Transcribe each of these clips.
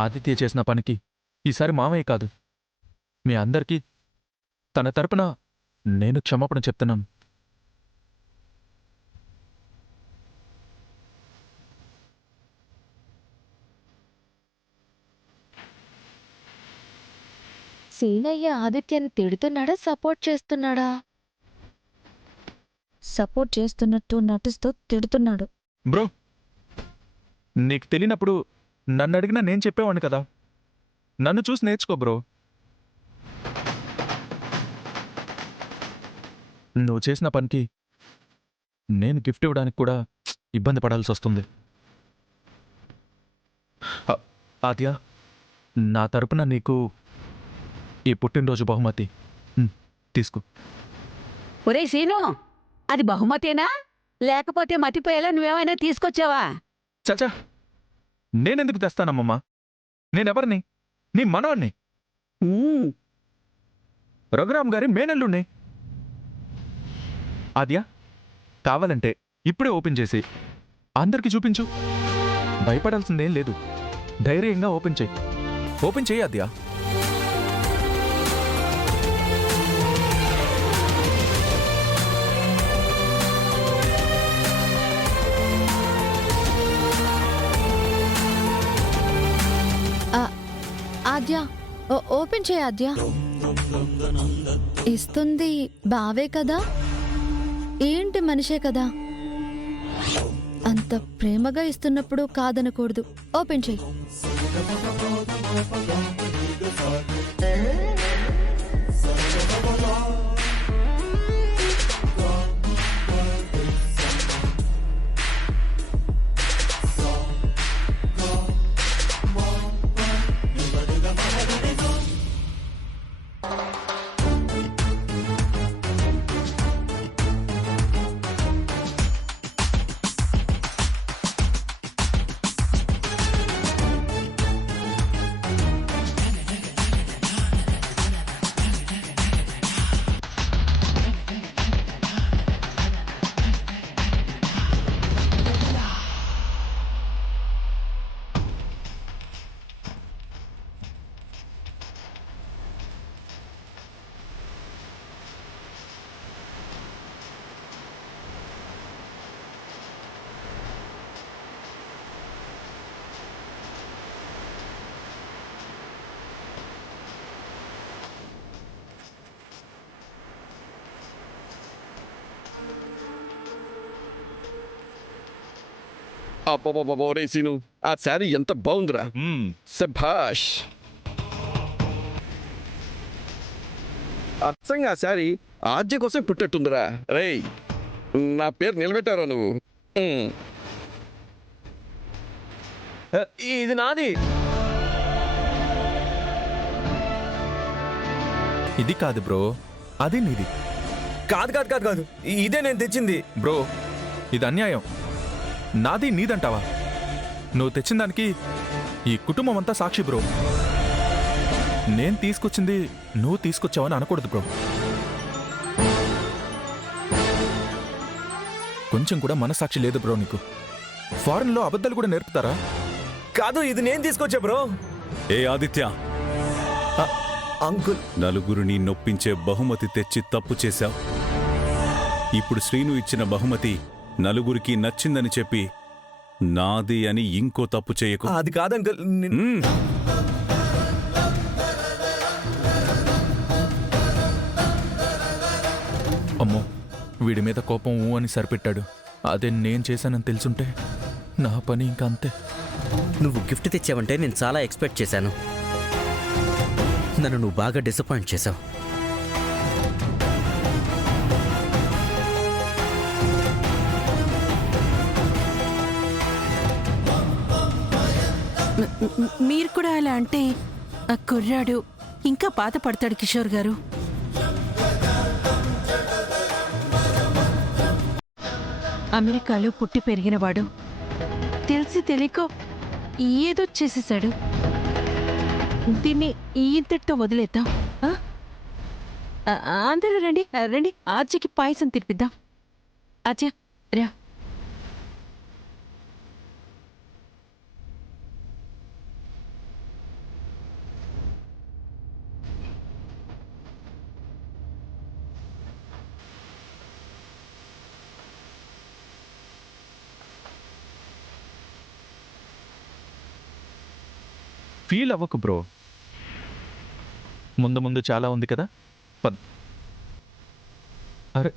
ఆదిత్య చేసిన పనికి ఈసారి మామయ్య కాదు, మీ అందరికీ తన తరపున నేను క్షమాపణ చెప్తున్నాను. సీనయ్య ఆదిత్యని తిడుతున్నాడా, సపోర్ట్ చేస్తున్నాడా? సపోర్ట్ చేస్తున్నట్టు నటిస్తూ తిడుతున్నాడు. బ్రో, నీకు తెలియనప్పుడు నన్ను అడిగినా నేను చెప్పేవాడిని కదా. నన్ను చూసి నేర్చుకో బ్రో. నువ్వు చేసిన పనికి నేను గిఫ్ట్ ఇవ్వడానికి కూడా ఇబ్బంది పడాల్సి వస్తుంది. ఆద్య, నా తరపున నీకు ఈ పుట్టినరోజు బహుమతి తీసుకో. ఒరే సీను, అది బహుమతేనా లేకపోతే మతిపోయేలా నువ్వేమైనా తీసుకొచ్చావా? చచా, నేనెందుకు తెస్తానమ్మమ్మా? నేనెవరిని? నీ మనవణ్ణి, రఘురామ్ గారి మేనల్లుణ్ణి. ఆద్య, కావాలంటే ఇప్పుడే ఓపెన్ చేసి అందరికి చూపించు. భయపడాల్సిందేం లేదు. ధైర్యంగా ఓపెన్ చేయి. ఓపెన్ చేయి ఆద్య. ఆద్య, ఓపెన్ చేయ ఆద్య. ఇస్తుంది బావే కదా, ఏంటి మనిషే కదా. అంత ప్రేమగా ఇస్తున్నప్పుడు కాదనకూడదు. ఓపెన్ చేయి. అబ్బబ్బబ్బో సీను, ఆ శారీ ఎంత బాగుందిరా. శభాష్. అచ్చంగా ఆ శారీ ఆద్య కోసం పుట్టట్టుందిరా. రేయ్, నా పేరు నిలబెట్టారా నువ్వు? ఇది నాది. ఇది కాదు బ్రో, అది నీది. కాదు కాదు కాదు కాదు, ఇదే నేను తెచ్చింది. బ్రో, ఇది అన్యాయం. నాది నీదంటావా? నువ్వు తెచ్చిన దానికి ఈ కుటుంబం అంతా సాక్షి బ్రో. నేను తీసుకొచ్చింది నువ్వు తీసుకొచ్చావని అనకూడదు బ్రో. కొంచెం కూడా మనసాక్షి లేదు బ్రో నీకు. ఫారెన్లో అబద్ధాలు కూడా నేర్పుతారా? కాదు, ఇది నేను తీసుకొచ్చా బ్రో. ఏ ఆదిత్య, అంకుల్, నలుగురిని నొప్పించే బహుమతి తెచ్చి తప్పు చేశావు. ఇప్పుడు శ్రీను ఇచ్చిన బహుమతి నలుగురికి నచ్చిందని చెప్పి నాది అని ఇంకో తప్పు చేయకు. అది కాదు అంకుల్. అమ్మో, వీడి మీద కోపం ఊ అని సరిపెట్టాడు. అదే నేను చేశానని తెలుసుంటే నా పని ఇంకా అంతే. నువ్వు గిఫ్ట్ తెచ్చావంటే నేను చాలా ఎక్స్పెక్ట్ చేశాను. నన్ను నువ్వు బాగా డిసప్పాయింట్ చేశావు. మీరు కూడా అలా అంటే ఆ కుర్రాడు ఇంకా బాధపడతాడు కిషోర్ గారు. అమెరికాలో పుట్టి పెరిగినవాడు తెలిసి తెలియకో ఏదో చేసేశాడు. దీన్ని ఇంతటితో వదిలేద్దాం. అందరూ రండి రండి, ఆర్జీకి పాయసం తినిపిద్దాం. ఆర్జీ రా. ఫీల్ అవ్వకు బ్రో, ముందు ముందు చాలా ఉంది కదా. పద్. అరే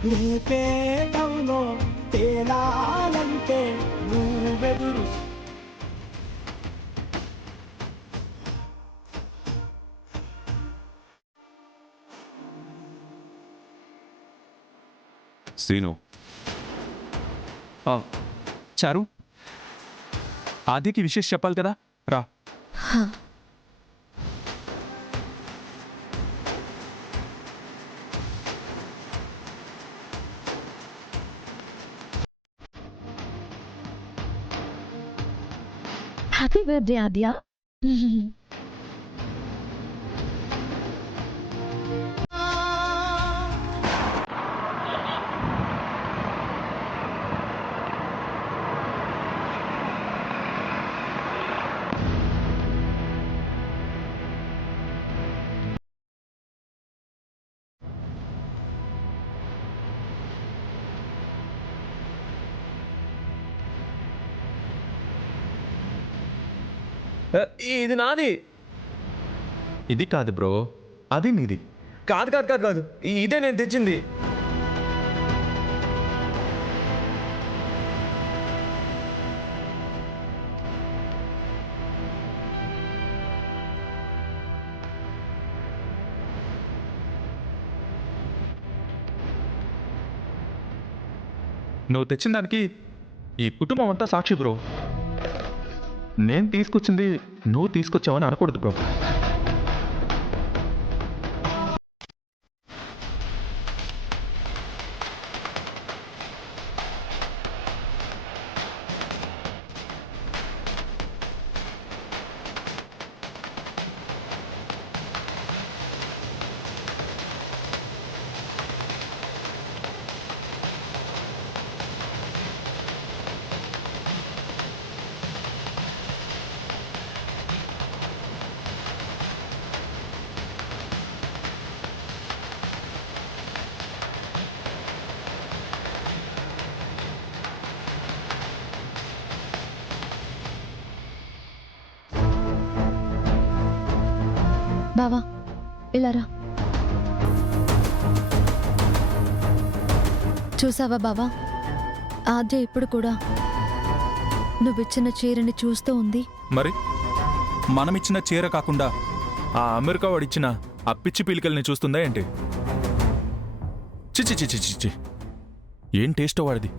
నీపేటంలో తేలాలంటే నువ్వెదురు శ్రీను, చారు, ఆదికి విషయం చెప్పాలి కదా, రా. హ్యాపీ బర్త్డే ఆద్య. ఇది నాది. ఇది కాదు బ్రో, అది నీది. కాదు కాదు కాదు కాదు, ఇదే నేను తెచ్చింది. నువ్వు తెచ్చిన దానికి ఈ కుటుంబం అంతా సాక్షి బ్రో. నేను తీసుకొచ్చింది నువ్వు తీసుకొచ్చావని అనకూడదు బ్రో. బావా ఇలా రా. చూసావా బావా, ఆద్య ఇప్పుడు కూడా నువ్విచ్చిన చీరని చూస్తూ ఉంది. మరి మనమిచ్చిన చీర కాకుండా ఆ అమెరికా వాడిచ్చిన ఆ పిచ్చి పీలికల్ని చూస్తుందా ఏంటి? చిచి చిచి చిచి, ఏం టేస్టో వాడిది.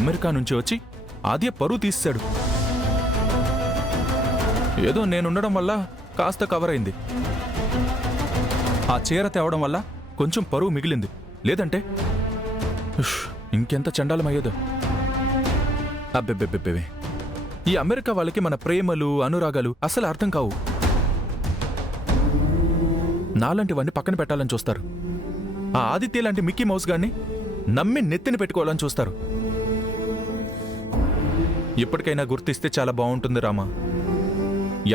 అమెరికా నుంచి వచ్చి ఆద్య పరువు తీసాడు. ఏదో నేనుండడం వల్ల కాస్త కవర్ అయింది. ఆ చీర తేవడం వల్ల కొంచెం పరువు మిగిలింది. లేదంటే ఇంకెంత చండాలమయ్యేదో. అబ్బెబ్బెబ్బెబ్బే, ఈ అమెరికా వాళ్ళకి మన ప్రేమలు అనురాగాలు అసలు అర్థం కావు. నాలాంటివన్నీ పక్కన పెట్టాలని చూస్తారు. ఆ ఆదిత్య లాంటి మిక్కీ మౌస్ గాన్ని నమ్మి నెత్తిని పెట్టుకోవాలని చూస్తారు. ఇప్పటికైనా గుర్తిస్తే చాలా బాగుంటుంది రామా.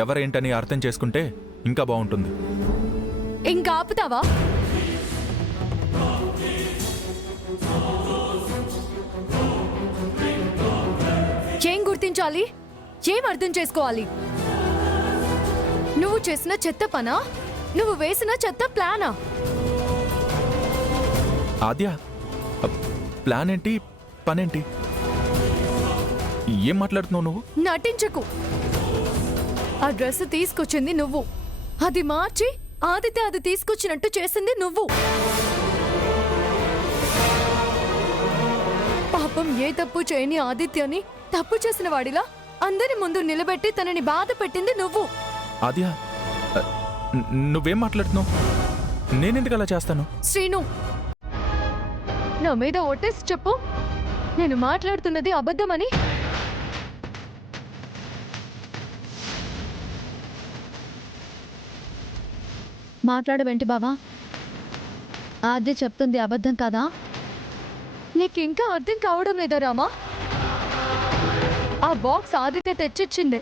ఎవరేంటని అర్థం చేసుకుంటే ఇంకా బాగుంటుంది. ఇంకా ఆపుతావా? ఏం గుర్తించాలి? ఏం అర్థం చేసుకోవాలి? నువ్వు చేసిన చెత్త పనా? నువ్వు వేసిన చెత్త ప్లానా? ఆద్య, ప్లాన్ ఏంటి, పనేంటి? ఏం మాట్లాడుతున్నావు నువ్వు? నటించకు. ఆ డ్రెస్ తీసుకొచ్చింది నువ్వు, అది మార్చి ఆదిత్య అది తీసుకొచ్చినట్టు చేసింది నువ్వు. పాపం ఏ తప్పు చేయని ఆదిత్యని తప్పు చేసిన వాడిలా అందరి ముందు నిలబెట్టి తనని బాధ పెట్టింది నువ్వు. ఆద్య, నువ్వేం మాట్లాడుతున్నావు? నేనెందుకు అలా చేస్తాను? శ్రీను, నా మీద ఒట్టేసి చెప్పు, నేను మాట్లాడుతున్నది అబద్ధమని. మాట్లాడవేంటి బావా? ఆద్య చెప్తుంది అబద్ధం కదా? నీకు ఇంకా అర్థం కావడం లేదా రామా? ఆ బాక్స్ ఆదిత్య తెచ్చిచ్చిందే.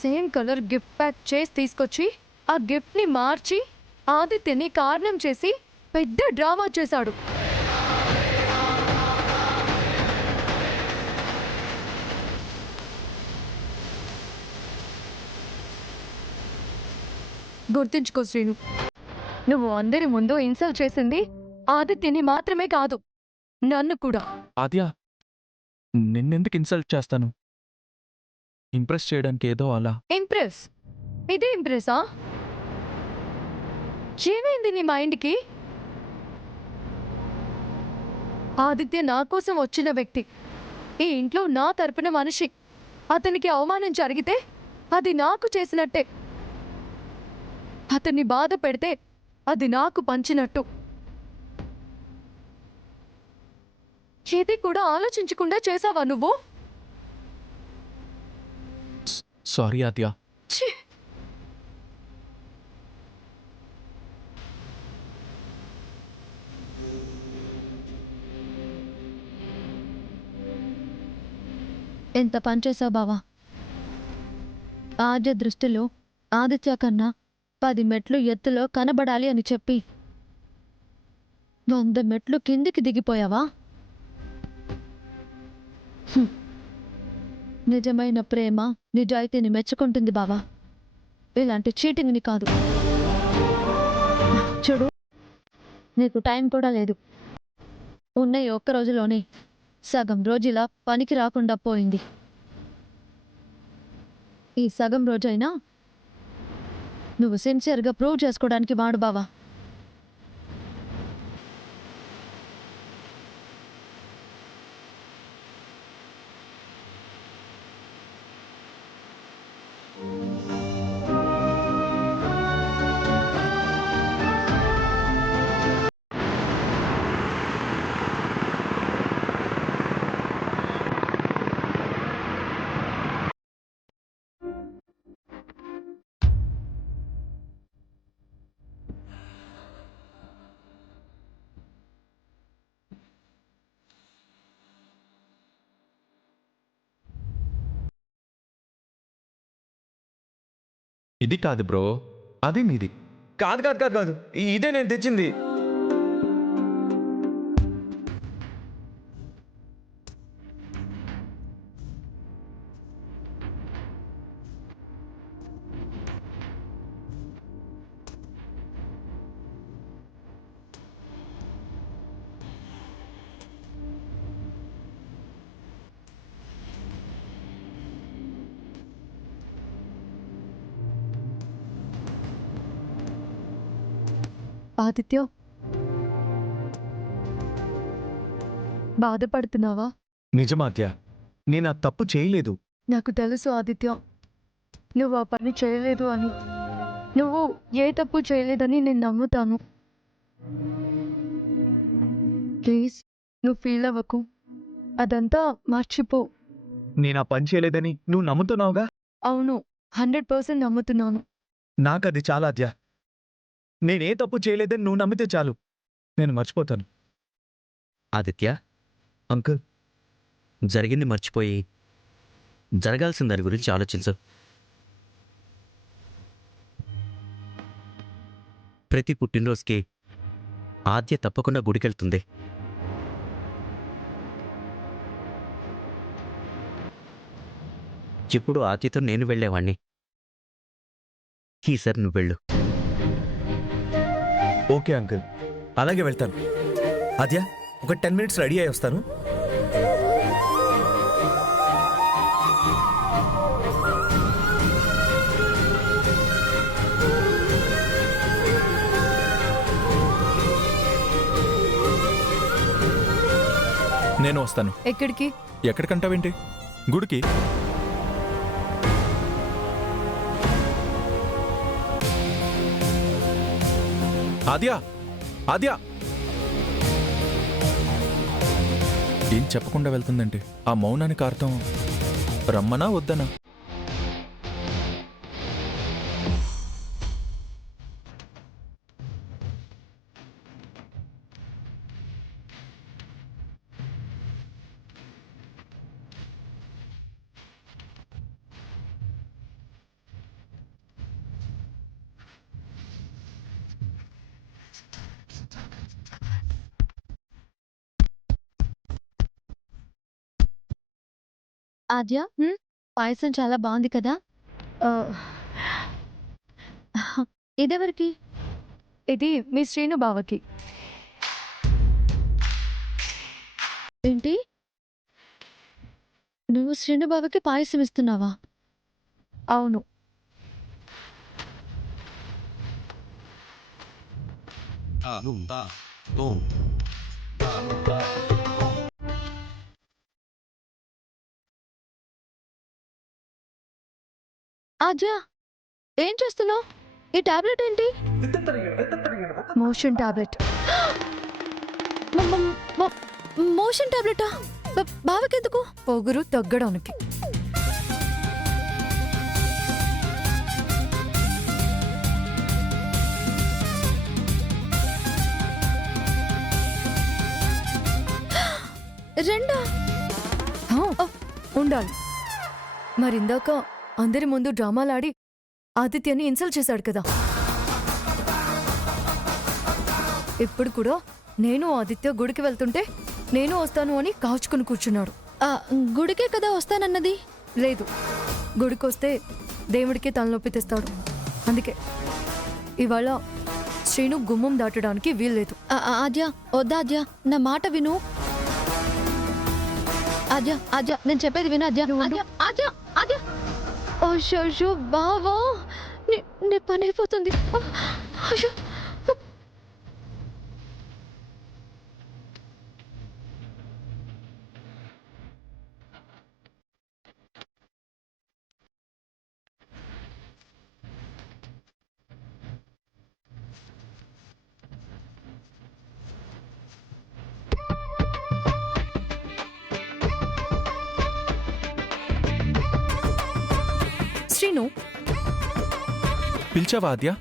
సేమ్ కలర్ గిఫ్ట్ ప్యాక్ చేసి తీసుకొచ్చి ఆ గిఫ్ట్ని మార్చి ఆదిత్యని కారణం చేసి పెద్ద డ్రామా చేశాడు. గుర్తుంచుకో శ్రీను, నువ్వు అందరి ముందు ఇన్సల్ట్ చేసింది ఆదిత్యని మాత్రమే కాదు, నన్ను కూడా. ఆద్య, నిన్నెందుకు ఇన్సల్ట్ చేస్తాను? ఇంప్రెస్ చేయడానికి ఏదో అలా. ఇంప్రెస్? ఇదే ఇంప్రెసా? ఏమైంది నీ మైండ్కి? ఆదిత్య నా కోసం వచ్చిన వ్యక్తి, ఈ ఇంట్లో నా తరపున మనిషి. అతనికి అవమానం జరిగితే అది నాకు చేసినట్టే. అతన్ని బాధ పెడితే అది నాకు పంచినట్టు. ఏది కూడా ఆలోచించకుండా చేసావా నువ్వు? సారీ ఆద్య. ఛీ! ఎంత పనిచేసావు బావా. ఆద్య దృష్టిలో ఆదిత్య కన్నా 10 మెట్లు ఎత్తులో కనబడాలి అని చెప్పి 100 మెట్లు కిందికి దిగిపోయావా? హ్మ్. నిజమైన ప్రేమ నిజాయితీని మెచ్చుకుంటుంది బావా, ఇలాంటి చీటింగ్ని కాదు. చూడు, నీకు టైం కూడా లేదు. ఉన్న ఈ ఒక్క రోజులోనే సగం రోజులా పనికి రాకుండా పోయింది. ఈ సగం రోజైనా నువ్వు సిన్సియర్గా ప్రూవ్ చేసుకోవడానికి వాడు బావా. ఇది కాదు బ్రో, అది నీది. కాదు కాదు కాదు కాదు, ఇదే నేను తెచ్చింది. ఆదిత్య, బాధపడుతున్నావా? నిజమాద్య, నేను ఆ తప్పు చేయలేదు. నాకు తెలుసు ఆదిత్య, నువ్వు ఆ పని చేయలేదు అని. నువ్వు ఏ తప్పు చేయలేదని నేను నమ్ముతాను. ప్లీజ్, నువ్వు ఫీల్ అవ్వకు. అదంతా మర్చిపో. నేను ఆ పని చేయలేదని నువ్వు నమ్ముతున్నావుగా? అవును, 100% నమ్ముతున్నాను. నాకది చాలా అద్య. నేనే తప్పు చేయలేదని నువ్వు నమ్మితే చాలు, నేను మర్చిపోతాను. ఆదిత్య, అంకుల్, జరిగింది మర్చిపోయి జరగాల్సిన దాని గురించి ఆలోచించు. ప్రతి పుట్టినరోజుకి ఆద్య తప్పకుండా గుడికెళ్తుంది. ఇప్పుడు ఆద్యతో నేను వెళ్ళేవాణ్ణి. ఈసారి నువ్వు వెళ్ళు. ఓకే అంకుల్, అలాగే వెళ్తాను. అద్యా, ఒక 10 మినిట్స్ రెడీ అయి వస్తాను. నేను వస్తాను. ఎక్కడికి? ఎక్కడికంటావేంటి? గుడికి. ఆద్యా, ఆద్యా, ఏం చెప్పకుండా వెళ్తుందంటే ఆ మౌనానికి అర్థం రమ్మనా వద్దనా? ఆద్య, పాయసం చాలా బాగుంది కదా. ఇదెవరికి? ఇది మీ శ్రీను బావకి. ఏంటి, నువ్వు శ్రీను బావకి పాయసం ఇస్తున్నావా? అవును. ఆద్య, ఏం చేస్తున్నావు? ఈ టాబ్లెట్ ఏంటి? Motion tablet. మోషన్ టాబ్లెటా? బావకెందుకు? పొగురు తగ్గడానికి. రెండా? ఉండాలి. మరిందాక అందరి ముందు డ్రామాలాడి ఆదిత్యని ఇన్సల్ట్ చేశాడు కదా. ఇప్పుడు కూడా నేను ఆదిత్య గుడికి వెళ్తుంటే నేను వస్తాను అని కాచుకుని కూర్చున్నాడు. గుడికే కదా వస్తానన్నది. లేదు, గుడికొస్తే దేవుడికి తలనొప్పి తెస్తాడు. అందుకే ఇవాళ శ్రీను గుమ్మం దాటడానికి వీల్లేదు. ఆద్య, వద్దా ఆద్య, నా మాట విను. ఆద్య, ఆద్య, నేను చెప్పేది విను. ఆద్య, ఆద్య, ఆద్య, ఆద్య. అయ్యో బావా, నీ పని అయిపోతుంది. అయ్యో, శ్రీను, పిలిచావా ఆద్యా?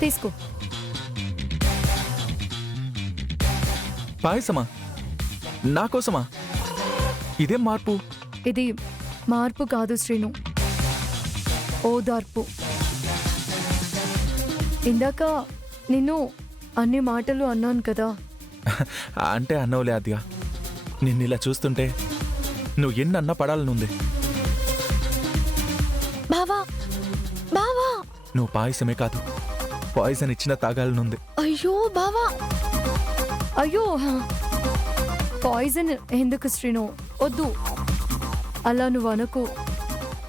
తీసుకో. పాయసమా? నా కోసమా? ఇదేం మార్పు? ఇది మార్పు కాదు శ్రీను, ఓదార్పు. ఇందాక నిన్ను అన్ని మాటలు అన్నాను కదా. అంటే అన్నవులే ఆద్యా. నిన్నిలా చూస్తుంటే నువ్వు ఎన్నన్నా పడాలనుంది. బావా, బావా, నువ్వు పాయసమే కాదు, పాయిజన్ ఇచ్చిన తాగాలనుంది. అయ్యో బావా, అయ్యో, పాయిజన్ ఎందుకు శ్రీను? వద్దు, అలా నువ్వు అనకు,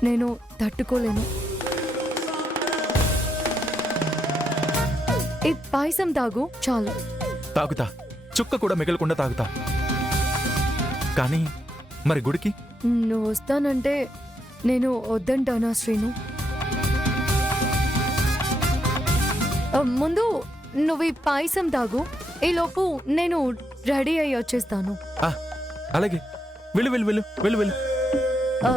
నేను తట్టుకోలేను. ఈ పాయసం తాగు చాలు. తాగుతా, చుక్క కూడా మిగలకుండా తాగుతా. కానీ మరి గుడికి? నువ్వు వస్తానంటే నేను వద్దంటానా శ్రీను? ముందు నువ్వు ఈ పాయసం తాగు, ఈలోపు నేను రెడీ అయ్యి వచ్చేస్తాను. అలాగే, వెళ్ళు వెళ్ళు వెళ్ళు వెళ్ళు వెళ్ళు. ఆ,